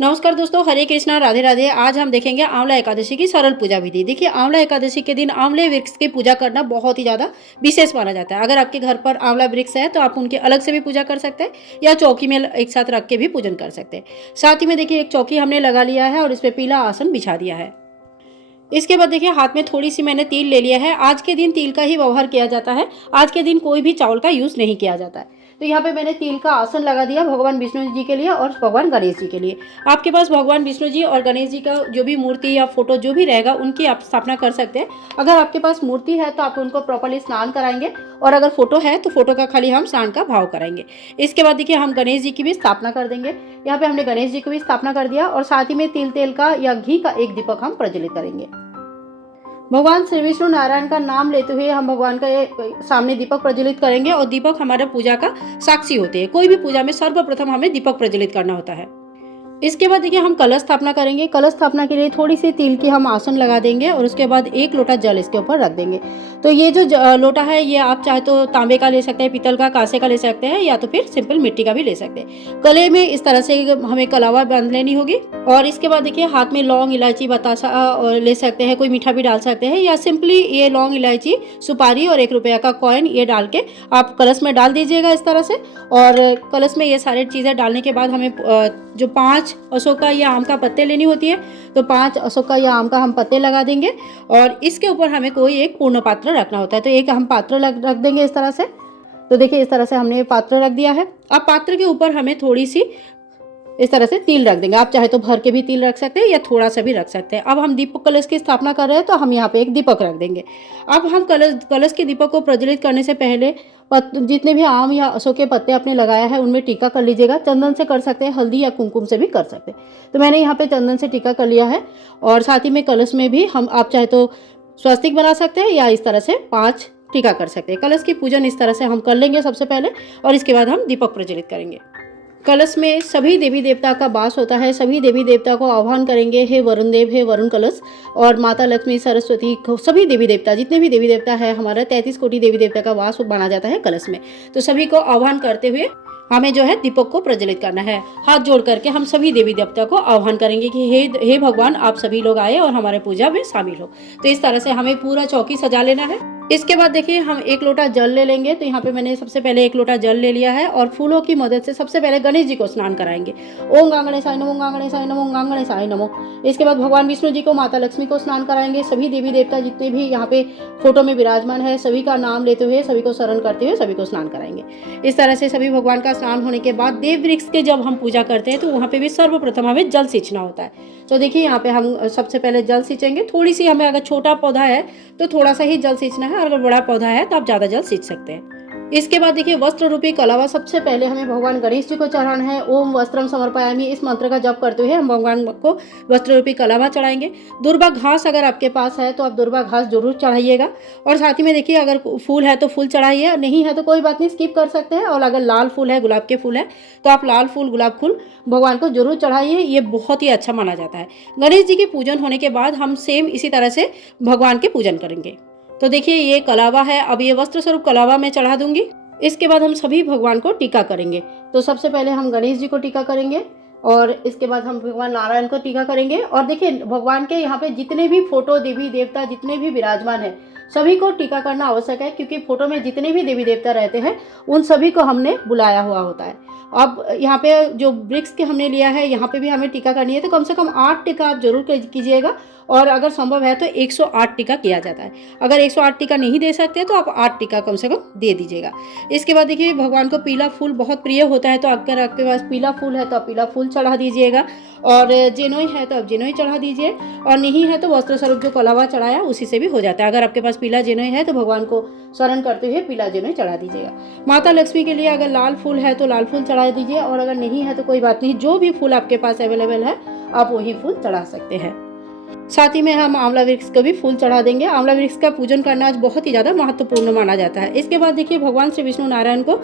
नमस्कार दोस्तों, हरे कृष्णा, राधे राधे। आज हम देखेंगे आंवला एकादशी की सरल पूजा विधि। देखिए, आंवला एकादशी के दिन आंवले वृक्ष की पूजा करना बहुत ही ज़्यादा विशेष माना जाता है। अगर आपके घर पर आंवला वृक्ष है तो आप उनके अलग से भी पूजा कर सकते हैं या चौकी में एक साथ रख के भी पूजन कर सकते हैं। साथ ही में देखिए, एक चौकी हमने लगा लिया है और इस पर पीला आसन बिछा दिया है। इसके बाद देखिए, हाथ में थोड़ी सी मैंने तिल ले लिया है। आज के दिन तिल का ही व्यवहार किया जाता है। आज के दिन कोई भी चावल का यूज़ नहीं किया जाता है। तो यहाँ पे मैंने तिल का आसन लगा दिया भगवान विष्णु जी के लिए और भगवान गणेश जी के लिए। आपके पास भगवान विष्णु जी और गणेश जी का जो भी मूर्ति या फोटो जो भी रहेगा उनकी आप स्थापना कर सकते हैं। अगर आपके पास मूर्ति है तो आप उनको प्रॉपर्ली स्नान कराएंगे और अगर फोटो है तो फोटो का खाली हम स्नान का भाव कराएंगे। इसके बाद देखिए, हम गणेश जी की भी स्थापना कर देंगे। यहाँ पे हमने गणेश जी को भी स्थापना कर दिया और साथ ही में तिल तेल का या घी का एक दीपक हम प्रज्वलित करेंगे। भगवान श्री विष्णु नारायण का नाम लेते हुए हम भगवान का सामने दीपक प्रज्वलित करेंगे और दीपक हमारे पूजा का साक्षी होते हैं। कोई भी पूजा में सर्वप्रथम हमें दीपक प्रज्वलित करना होता है। इसके बाद देखिए, हम कलश स्थापना करेंगे। कलश स्थापना के लिए थोड़ी सी तिल की हम आसन लगा देंगे और उसके बाद 1 लोटा जल इसके ऊपर रख देंगे। तो ये जो लोटा है ये आप चाहे तो तांबे का ले सकते हैं, पीतल का, कांसे का ले सकते हैं या तो फिर सिंपल मिट्टी का भी ले सकते हैं। गले में इस तरह से हमें कलावा बांध लेनी होगी और इसके बाद देखिए, हाथ में लौंग, इलायची, बतासा और ले सकते हैं। कोई मीठा भी डाल सकते हैं या सिंपली ये लौंग, इलायची, सुपारी और 1 रुपया का कॉइन ये डाल के आप कलश में डाल दीजिएगा इस तरह से। और कलश में ये सारी चीज़ें डालने के बाद हमें जो 5 अशोका या आम का पत्ते लेनी होती है तो 5 अशोका या आम का हम पत्ते लगा देंगे और इसके ऊपर हमें कोई एक पूर्ण पात्र रखना होता है। तो एक हम पात्र रख देंगे इस तरह से। तो देखिए, इस तरह से हमने पात्र रख दिया है। अब पात्र के ऊपर हमें थोड़ी सी इस तरह से तिल रख देंगे। आप चाहे तो भर के भी तिल रख सकते हैं या थोड़ा सा भी रख सकते हैं। अब हम दीपक कलश की स्थापना कर रहे हैं तो हम यहाँ पे एक दीपक रख देंगे। अब हम कलश के दीपक को प्रज्वलित करने से पहले जितने भी आम या अशोक के पत्ते आपने लगाया है उनमें टीका कर लीजिएगा। चंदन से कर सकते हैं, हल्दी या कुमकुम से भी कर सकते हैं। तो मैंने यहाँ पे चंदन से टीका कर लिया है और साथ ही में कलश में भी हम आप चाहे तो स्वस्तिक बना सकते हैं या इस तरह से 5 टीका कर सकते हैं। कलश की पूजन इस तरह से हम कर लेंगे सबसे पहले और इसके बाद हम दीपक प्रज्वलित करेंगे। कलश में सभी देवी देवता का वास होता है। सभी देवी देवता को आह्वान करेंगे, हे वरुण देव, हे वरुण कलश। और माता लक्ष्मी, सरस्वती, सभी देवी देवता, जितने भी देवी देवता है, हमारा 33 कोटि देवी देवता का वास माना जाता है कलश में। तो सभी को आह्वान करते हुए हमें जो है दीपक को प्रज्वलित करना है। हाथ जोड़ करके हम सभी देवी देवता को आह्वान करेंगे कि हे भगवान, आप सभी लोग आए और हमारे पूजा में शामिल हो। तो इस तरह से हमें पूरा चौकी सजा लेना है। इसके बाद देखिए, हम 1 लोटा जल ले लेंगे। तो यहाँ पे मैंने सबसे पहले 1 लोटा जल ले लिया है और फूलों की मदद से सबसे पहले गणेश जी को स्नान कराएंगे। ओम गणेशाय नमो, गणेशाय नमो, गणेशाय नमो। इसके बाद भगवान विष्णु जी को, माता लक्ष्मी को स्नान कराएंगे। सभी देवी देवता जितने भी यहाँ पे फोटो में विराजमान है सभी का नाम लेते हुए, सभी को शरण करते हुए सभी को स्नान कराएंगे। इस तरह से सभी भगवान का स्नान होने के बाद देव वृक्ष के जब हम पूजा करते हैं तो वहाँ पे भी सर्वप्रथम हमें जल सींचना होता है। तो देखिए, यहाँ पे हम सबसे पहले जल सींचेंगे। थोड़ी सी हमें, अगर छोटा पौधा है तो थोड़ा सा ही जल सींचना है और अगर बड़ा पौधा है तो आप ज्यादा जल सींच सकते हैं। इसके बाद देखिए, वस्त्र रूपी कलावा सबसे पहले हमें भगवान गणेश जी को चढ़ाना है। ओम वस्त्रम समर्पयामि, इस मंत्र का जप करते हुए हम भगवान को वस्त्र रूपी कलावा चढ़ाएंगे। दुर्वा घास अगर आपके पास है तो आप दुर्वा घास जरूर चढ़ाइएगा। और साथ ही में देखिए, अगर फूल है तो फूल चढ़ाइए, नहीं है तो कोई बात नहीं, स्किप कर सकते हैं। और अगर लाल फूल है, गुलाब के फूल है, तो आप लाल फूल, गुलाब फूल भगवान को जरूर चढ़ाइए। ये बहुत ही अच्छा माना जाता है। गणेश जी के पूजन होने के बाद हम सेम इसी तरह से भगवान के पूजन करेंगे। तो देखिए, ये कलावा है। अब ये वस्त्र स्वरूप कलावा में चढ़ा दूंगी। इसके बाद हम सभी भगवान को टीका करेंगे। तो सबसे पहले हम गणेश जी को टीका करेंगे और इसके बाद हम भगवान नारायण को टीका करेंगे। और देखिए, भगवान के यहाँ पे जितने भी फोटो देवी देवता जितने भी विराजमान है सभी को टीका करना आवश्यक है, क्योंकि फोटो में जितने भी देवी देवता रहते हैं उन सभी को हमने बुलाया हुआ होता है। अब यहाँ पे जो वृक्ष के हमने लिया है यहाँ पे भी हमें टीका करनी है। तो कम से कम 8 टीका आप जरूर कीजिएगा और अगर संभव है तो 108 टीका किया जाता है। अगर 108 टीका नहीं दे सकते तो आप 8 टीका कम से कम दे दीजिएगा। इसके बाद देखिए, भगवान को पीला फूल बहुत प्रिय होता है। तो अगर आपके पास पीला फूल है तो आप पीला फूल चढ़ा दीजिएगा और जेनोई है तो आप जेनोई चढ़ा दीजिए और नहीं है तो वस्त्र स्वरूप जो कलावा चढ़ाया उसी से भी हो जाता है। अगर आपके पास पीला जेनोई है तो भगवान को शरण करते हुए पीला जेनोई चढ़ा दीजिएगा। माता लक्ष्मी के लिए अगर लाल फूल है तो लाल फूल चढ़ा दीजिए और अगर नहीं है तो कोई बात नहीं, जो भी फूल आपके पास अवेलेबल है आप वही फूल चढ़ा सकते हैं। साथ ही में हम आंवला वृक्ष को भी फूल चढ़ा देंगे। आंवला वृक्ष का पूजन करना आज बहुत ही ज़्यादा महत्वपूर्ण माना जाता है। इसके बाद देखिए, भगवान श्री विष्णु नारायण को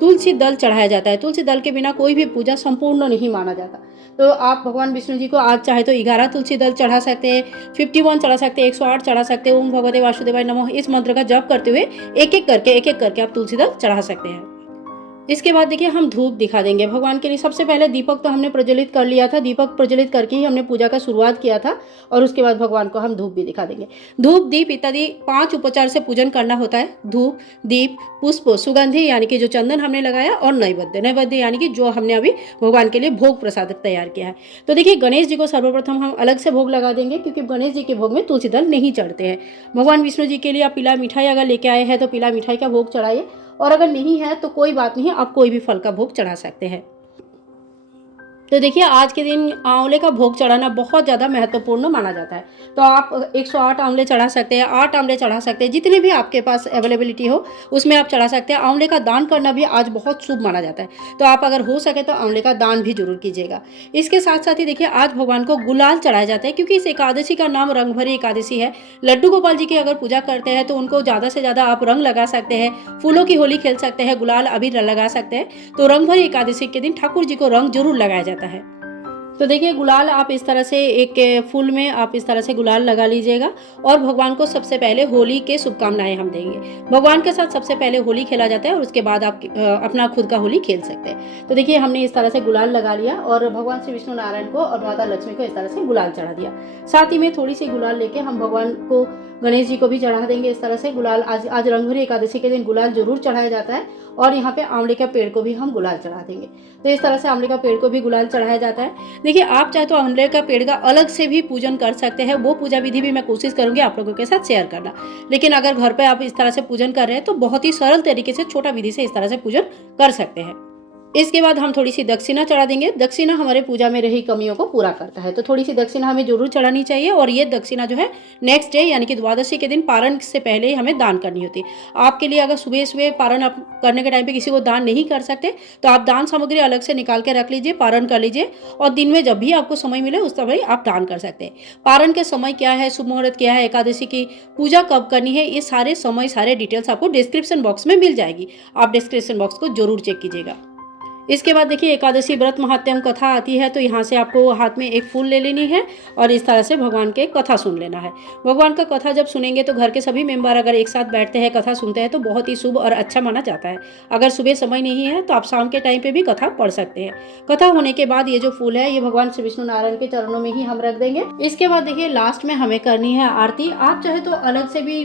तुलसी दल चढ़ाया जाता है। तुलसी दल के बिना कोई भी पूजा संपूर्ण नहीं माना जाता। तो आप भगवान विष्णु जी को आज चाहे तो 11 तुलसी दल चढ़ा सकते हैं, 51 चढ़ा सकते हैं, 108 चढ़ा सकते हैं। ओम भगवते वासुदेवाय नमः इस मंत्र का जप करते हुए एक एक करके आप तुलसी दल चढ़ा सकते हैं। इसके बाद देखिए हम धूप दिखा देंगे भगवान के लिए। सबसे पहले दीपक तो हमने प्रज्वलित कर लिया था, दीपक प्रज्वलित करके ही हमने पूजा का शुरुआत किया था और उसके बाद भगवान को हम धूप भी दिखा देंगे। धूप, दीप इत्यादि 5 उपचार से पूजन करना होता है। धूप, दीप, पुष्प, सुगंधि यानी कि जो चंदन हमने लगाया और नैवेद्य, नैवेद्य यानी कि जो हमने अभी भगवान के लिए भोग प्रसाद तैयार किया है। तो देखिए गणेश जी को सर्वप्रथम हम अलग से भोग लगा देंगे क्योंकि गणेश जी के भोग में तुलसी दल नहीं चढ़ते हैं। भगवान विष्णु जी के लिए आप पीला मिठाई अगर लेके आए हैं तो पीला मिठाई का भोग चढ़ाइए, और अगर नहीं है तो कोई बात नहीं, आप कोई भी फल का भोग चढ़ा सकते हैं। तो देखिए आज के दिन आंवले का भोग चढ़ाना बहुत ज़्यादा महत्वपूर्ण माना जाता है। तो आप 108 आंवले चढ़ा सकते हैं, 8 आंवले चढ़ा सकते हैं, जितने भी आपके पास अवेलेबिलिटी हो उसमें आप चढ़ा सकते हैं। आंवले का दान करना भी आज बहुत शुभ माना जाता है, तो आप अगर हो सके तो आंवले का दान भी जरूर कीजिएगा। इसके साथ साथ ही देखिए आज भगवान को गुलाल चढ़ाया जाता है क्योंकि इस एकादशी का नाम रंग भरी एकादशी है। लड्डू गोपाल जी की अगर पूजा करते हैं तो उनको ज़्यादा से ज़्यादा आप रंग लगा सकते हैं, फूलों की होली खेल सकते हैं, गुलाल अबीर लगा सकते हैं। तो रंग भरी एकादशी के दिन ठाकुर जी को रंग जरूर लगाया जाता है। तो देखिए गुलाल आप इस तरह से एक फूल में आप इस तरह से गुलाल लगा लीजिएगा और भगवान को सबसे पहले होली के शुभकामनाएं हम देंगे। भगवान के साथ सबसे पहले होली खेला जाता है और उसके बाद आप अपना खुद का होली खेल सकते हैं। तो देखिए हमने इस तरह से गुलाल लगा लिया और भगवान श्री विष्णु नारायण को और माता लक्ष्मी को इस तरह से गुलाल चढ़ा दिया। साथ ही में थोड़ी सी गुलाल लेके हम भगवान को, गणेश जी को भी चढ़ा देंगे इस तरह से गुलाल। आज रंगभरी एकादशी के दिन गुलाल जरूर चढ़ाया जाता है और यहाँ पे आंवले का पेड़ को भी हम गुलाल चढ़ा देंगे। तो इस तरह से आंवले का पेड़ को भी गुलाल चढ़ाया जाता है। देखिए आप चाहे तो आंवले का पेड़ का अलग से भी पूजन कर सकते हैं, वो पूजा विधि भी मैं कोशिश करूंगी आप लोगों के साथ शेयर करना। लेकिन अगर घर पे आप इस तरह से पूजन कर रहे हैं तो बहुत ही सरल तरीके से छोटा विधि से इस तरह से पूजन कर सकते हैं। इसके बाद हम थोड़ी सी दक्षिणा चढ़ा देंगे। दक्षिणा हमारे पूजा में रही कमियों को पूरा करता है, तो थोड़ी सी दक्षिणा हमें जरूर चढ़ानी चाहिए। और ये दक्षिणा जो है नेक्स्ट डे यानी कि द्वादशी के दिन पारण से पहले ही हमें दान करनी होती है। आपके लिए अगर सुबह सुबह पारण आप करने के टाइम पे किसी को दान नहीं कर सकते तो आप दान सामग्री अलग से निकाल के रख लीजिए, पारण कर लीजिए और दिन में जब भी आपको समय मिले उस समय आप दान कर सकते हैं। पारण के समय क्या है, शुभ मुहूर्त क्या है, एकादशी की पूजा कब करनी है, ये सारे समय सारे डिटेल्स आपको डिस्क्रिप्शन बॉक्स में मिल जाएगी। आप डिस्क्रिप्शन बॉक्स को जरूर चेक कीजिएगा। इसके बाद देखिए एकादशी व्रत महात्म्यम कथा आती है, तो यहाँ से आपको हाथ में एक फूल ले लेनी है और इस तरह से भगवान के कथा सुन लेना है। भगवान का कथा जब सुनेंगे तो घर के सभी मेंबर अगर एक साथ बैठते हैं कथा सुनते हैं तो बहुत ही शुभ और अच्छा माना जाता है। अगर सुबह समय नहीं है तो आप शाम के टाइम पे भी कथा पढ़ सकते हैं। कथा होने के बाद ये जो फूल है ये भगवान श्री विष्णु नारायण के चरणों में ही हम रख देंगे। इसके बाद देखिए लास्ट में हमें करनी है आरती। आप चाहे तो अलग से भी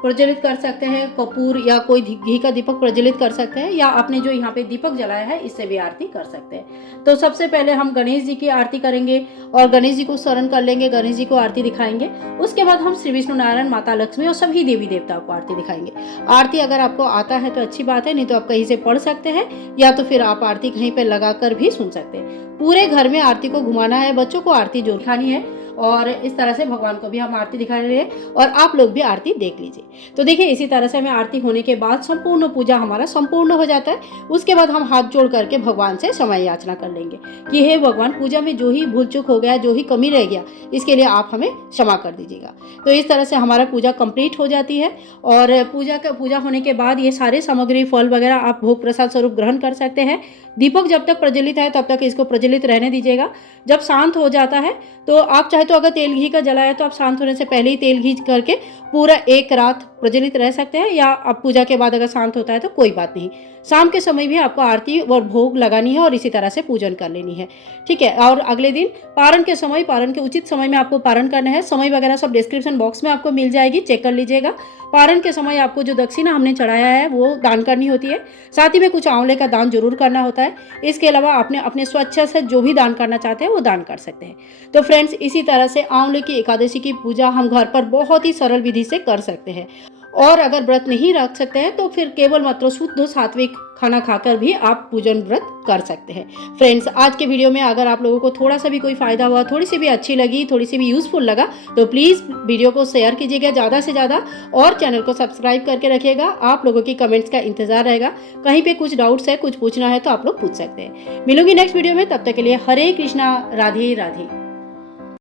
प्रज्वलित कर सकते हैं, कपूर या कोई घी का दीपक प्रज्वलित कर सकते हैं, या आपने जो यहाँ पे दीपक जलाया है इससे भी आरती कर सकते हैं। तो सबसे पहले हम गणेश जी की आरती करेंगे और गणेश जी को स्मरण कर लेंगे, गणेश जी को आरती दिखाएंगे। उसके बाद हम श्री विष्णु नारायण, माता लक्ष्मी और सभी देवी देवताओं को आरती दिखाएंगे। आरती अगर आपको आता है तो अच्छी बात है, नहीं तो आप कहीं से पढ़ सकते हैं या तो फिर आप आरती कहीं पर लगा कर भी सुन सकते हैं। पूरे घर में आरती को घुमाना है, बच्चों को आरती जो दिखानी है और इस तरह से भगवान को भी हम आरती दिखा रहे हैं और आप लोग भी आरती देख लीजिए। तो देखिए इसी तरह से हमें आरती होने के बाद संपूर्ण पूजा हमारा संपूर्ण हो जाता है। उसके बाद हम हाथ जोड़ करके भगवान से क्षमा याचना कर लेंगे कि हे भगवान, पूजा में जो ही भूल चूक हो गया, जो ही कमी रह गया, इसके लिए आप हमें क्षमा कर दीजिएगा। तो इस तरह से हमारा पूजा कंप्लीट हो जाती है और पूजा होने के बाद ये सारे सामग्री, फल वगैरह आप भोग प्रसाद स्वरूप ग्रहण कर सकते हैं। दीपक जब तक प्रज्वलित है तब तक इसको प्रज्वलित रहने दीजिएगा। जब शांत हो जाता है तो आप चाहे तो अगर तेल घी का जलाया तो आप शांत होने से पहले ही तेल घी करके पूरा एक रात प्रज्वलित रह सकते हैं, या आप पूजा के बाद अगर शांत होता है तो कोई बात नहीं। शाम के समय भी आपको आरती और भोग लगानी है और इसी तरह से पूजन कर लेनी है, ठीक है। और अगले दिन पारण के समय, पारण के उचित समय में आपको पारण करना है। समय वगैरह सब डिस्क्रिप्शन बॉक्स में आपको मिल जाएगी, चेक कर लीजिएगा। पारण के समय आपको जो दक्षिणा हमने चढ़ाया है वो दान करनी होती है। साथ ही में कुछ आंवले का दान जरूर करना होता है। इसके अलावा आपने अपने स्वेच्छा से जो भी दान करना चाहते हैं वो दान कर सकते हैं। तो फ्रेंड्स, इसी तरह से आंवले की एकादशी की पूजा हम घर पर बहुत ही सरल विधि से कर सकते हैं। और अगर व्रत नहीं रख सकते हैं तो फिर केवल मात्र शुद्ध सात्विक खाना खाकर भी आप पूजन व्रत कर सकते हैं। फ्रेंड्स, आज के वीडियो में अगर आप लोगों को थोड़ा सा भी कोई फायदा हुआ, थोड़ी सी भी अच्छी लगी, थोड़ी सी भी यूजफुल लगा तो प्लीज़ वीडियो को शेयर कीजिएगा ज़्यादा से ज़्यादा और चैनल को सब्सक्राइब करके रखिएगा। आप लोगों की कमेंट्स का इंतजार रहेगा। कहीं पे कुछ डाउट्स है, कुछ पूछना है तो आप लोग पूछ सकते हैं। मिलूंगी नेक्स्ट वीडियो में, तब तक के लिए हरे कृष्णा, राधे राधे।